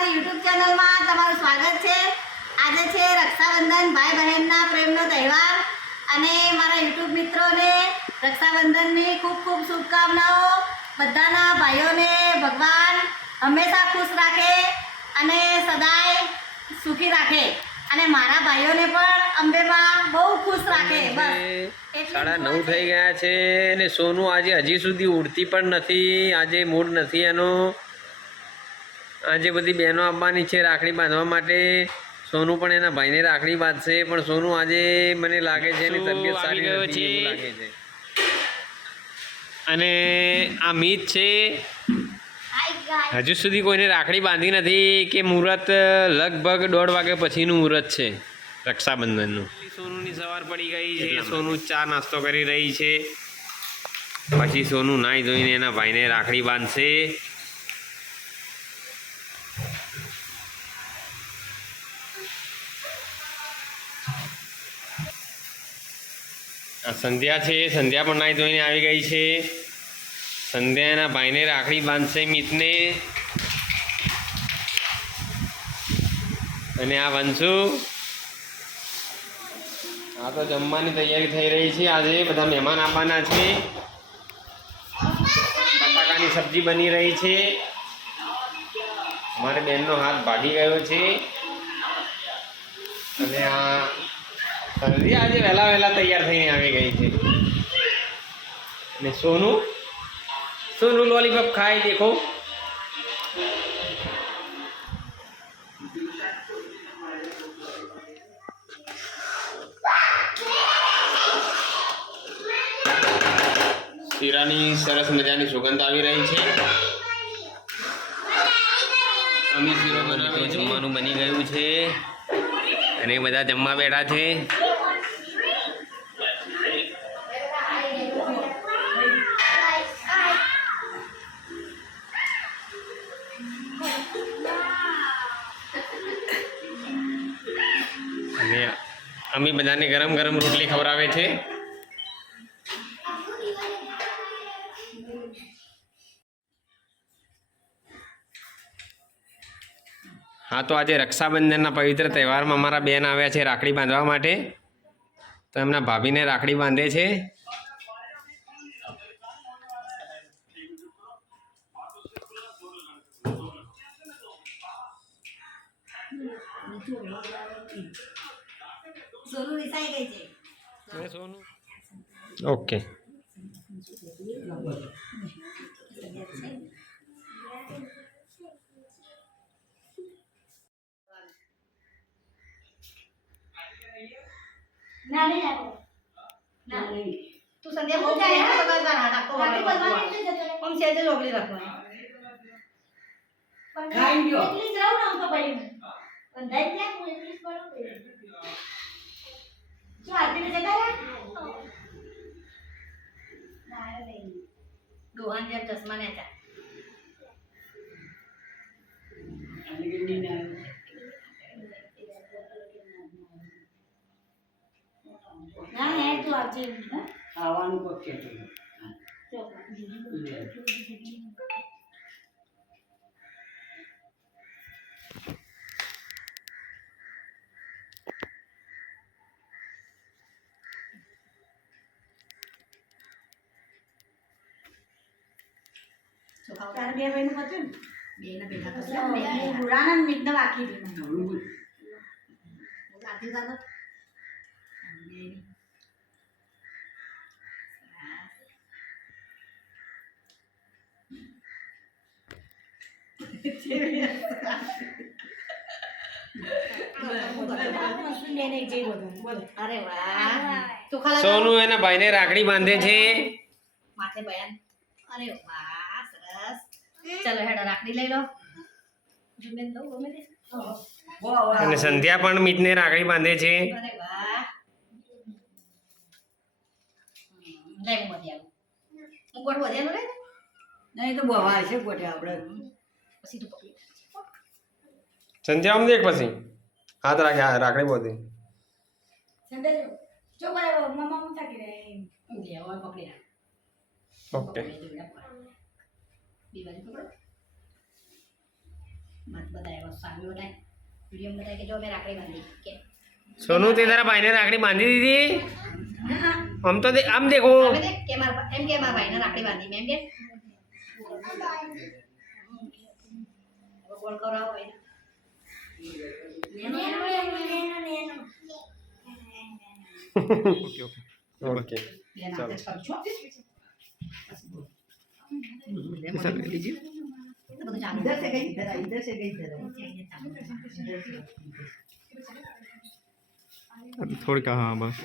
અમારી યુટ્યુબ ચેનલમાં તમારું સ્વાગત છે। આજે છે રક્ષાબંધન, ભાઈ બહેનના પ્રેમનો તહેવાર અને મારા યુટ્યુબ મિત્રોને રક્ષાબંધનની ખૂબ ખૂબ શુભકામનાઓ। બધાના ભાઈઓને ભગવાન હંમેશા ખુશ રાખે અને સદાય સુખી રાખે અને મારા ભાઈઓને પણ અંબેમાં બહુ ખુશ રાખે। બસ 9:30 થઈ ગયા છે અને સોનું આજે હજી સુધી ઉડતી પણ નથી। આજે મૂડ નથી એનો। આજે બધી બહેનો આવવાની છે રાખડી બાંધવા માટે। સોનું પણ એના ભાઈને રાખડી બાંધશે, પણ સોનું આજે મને લાગે છે એની તબિયત સારી નથી એવું લાગે છે। અને આ મિત છે, હજુ સુધી કોઈને રાખડી બાંધી નથી કે મુહૂર્ત લગભગ 1:30 વાગ્યા પછીનું મુહૂર્ત છે રક્ષાબંધનનું। સોનુની સવાર પડી ગઈ છે, સોનું ચા નાસ્તો કરી રહી છે, પછી સોનું નાહી ધોઈને એના ભાઈને રાખડી બાંધશે। આ સંધ્યા છે, સંધ્યા પણ નાહી ધોઈને આવી ગઈ છે। સંધ્યા એના ભાઈને રાખડી બાંધશે મિતને। અને આ વંશુ, આ તો જમવાની તૈયારી થઈ રહી છે। આજે બધા મહેમાન આવવાના છે। બટાકાની સબ્જી બની રહી છે। મારી બેનનો હાથ ભાગી ગયો છે અને આ સંધ્યા આજે વહેલા તૈયાર થઈને આવી ગઈ છે। અને સોનું લોલીપોપ ખાઈ દેખો। શીરાની સરસ મજાની સુગંધ આવી રહી છે। અમે શીરો બનાવ્યો, જમવાનું બની ગયું છે અને બધા જમવા બેઠા છે। અને અમે બધાને ગરમ ગરમ રોટલી ખવડાવે છે। હા, તો આજે રક્ષાબંધનના પવિત્ર તહેવારમાં અમારા બેન આવ્યા છે રાખડી બાંધવા માટે। તો એમના ભાભીને રાખડી બાંધે છે। સોનું રિસાઈ ગઈ છે। ઓકે, ના નહીં આપો ના નહીં તું સંધ્યા બહુ જાય હે તો કઈ હાથ આપતો રાખી બનવાની એટલે જતો આમ સેજે લોગલી રાખવાની ખાઈ ગયો એટલી જ રહું ને આમ તો ભાઈ બંધાઈ જાય હું એટલી જ પડું શું આરતી ને જતા રહ્યા ના નહીં દોહાન જેમ ચશ્મા ને હતા ના હે તું આવજે આવવાનું પક્ષે તારે બે ભાઈનું પત્યું ને બે ને ભેગા કરશે બે બુરાના મિટને વાકી દી મને આથી તારે સોનું એના ભાઈને રાખડી બાંધે છે। માથે બયાન અરે વાહ સરસ ચલો હેડો રાખડી લઈ લો જુમેન દો ગમે તે અને સંધ્યા પણ મિતને રાખડી બાંધે છે। અરે વાહ લે હું વધ્યા હું ગોઠ વધ્યાનું લે નહીં તો બવા છે ગોઠે આપણે પછી તું પકડી સંધ્યા આમ દેખ, પછી હાથ રાખે રાખડી બાંધે સંડે જો ભાઈ મમ્મા હું થાકી રહે લે હવે પકડી રાખ ઓકે। બી બાજુ પકડો મત બતાવ્યો સામે બતાય વિડીયો બતાય કે જો મેં રાખડી બાંધી કે સોનું તે તારા ભાઈને રાખડી બાંધી દીધી આમ તો આમ દેખો હવે દેખ કે મારા એમ કે મારા ભાઈને રાખડી બાંધી મેં એમ કે ગોળ કરાવો ભાઈ ઓકે ચાલો इधर से गई इधर आई इधर से गई इधर अभी थोड़ी कहा हाँ बस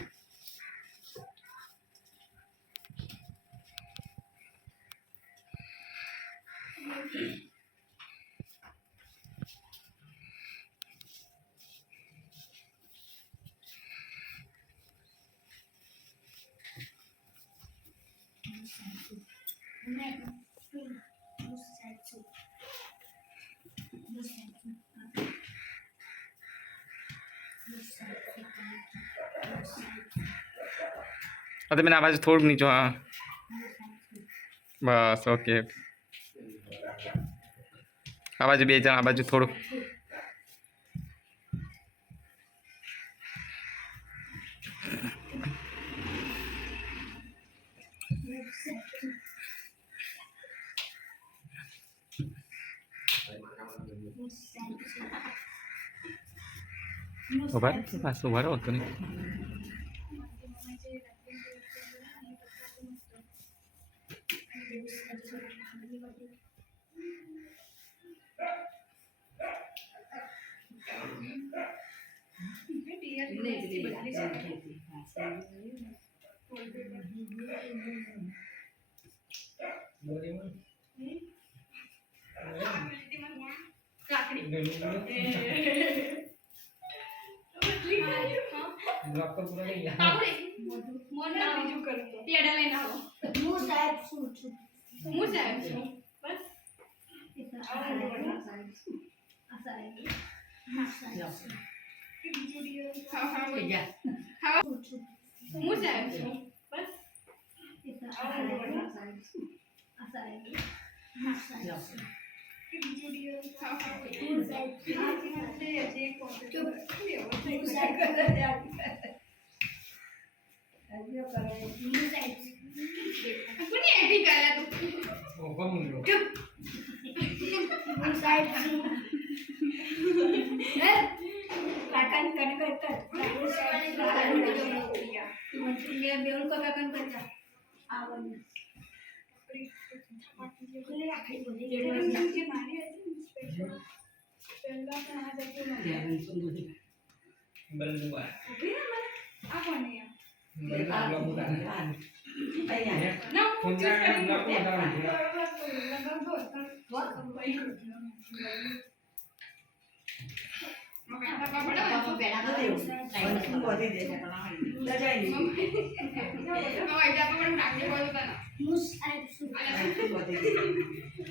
अरे मैंने आवाज़ थोड़ी नीचे हाँ बस ओके आवाज़ बेचा आवाज़ थोड़ा उभा पास उभा रहो तो नहीं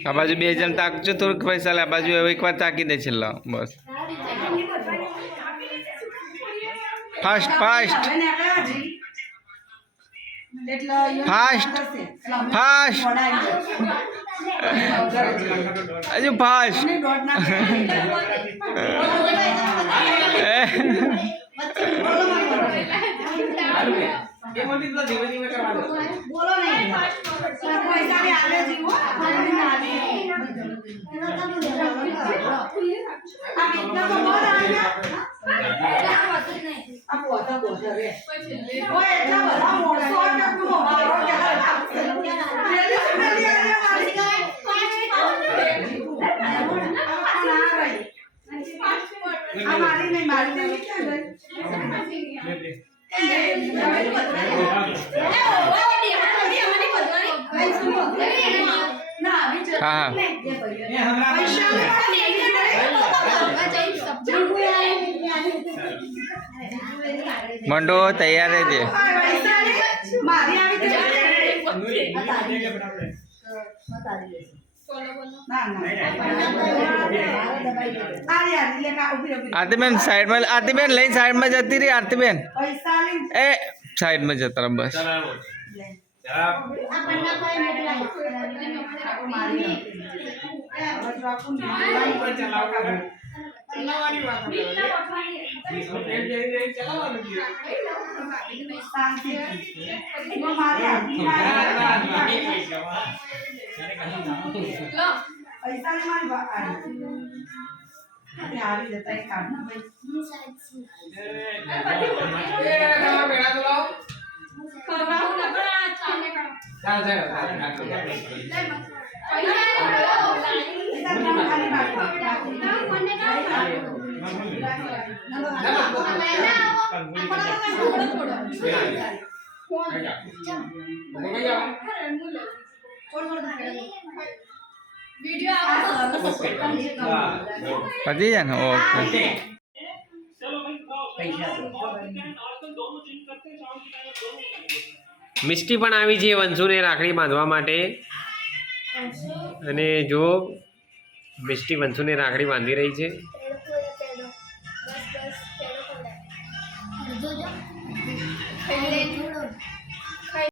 आ बाजू बे जन ताकजो थोड़क पैसा ले आ बाजू एक बार ताकी दे छेल्ला बस फास्ट फास्ट फास्ट फास्ट अजू फास्ट बोलो नहीं पैसा भी आगे जीवो अब इतना तो बहुत आ गया अब होता रे वो इतना बड़ा मोड़ 100 तक को मारो क्या मेरी मेरी आ रही हमारी नहीं मारते क्या गई हाँ मंडो तैयार है जे आरती बेन साइड में आरती बेन लाइन साइड में जाती रही आरती बेन ए साइड में जाता रहा बस આ પન્ના કોઈ મોકલાય મારી પતી જાય ને ઓકે મિષ્ટી પણ આવી છે વંશુને રાખડી બાંધવા માટે અને જો મિષ્ટી વંશુને રાખડી બાંધી રહી છે. પેડો બસ બસ પેડો ખવડાય.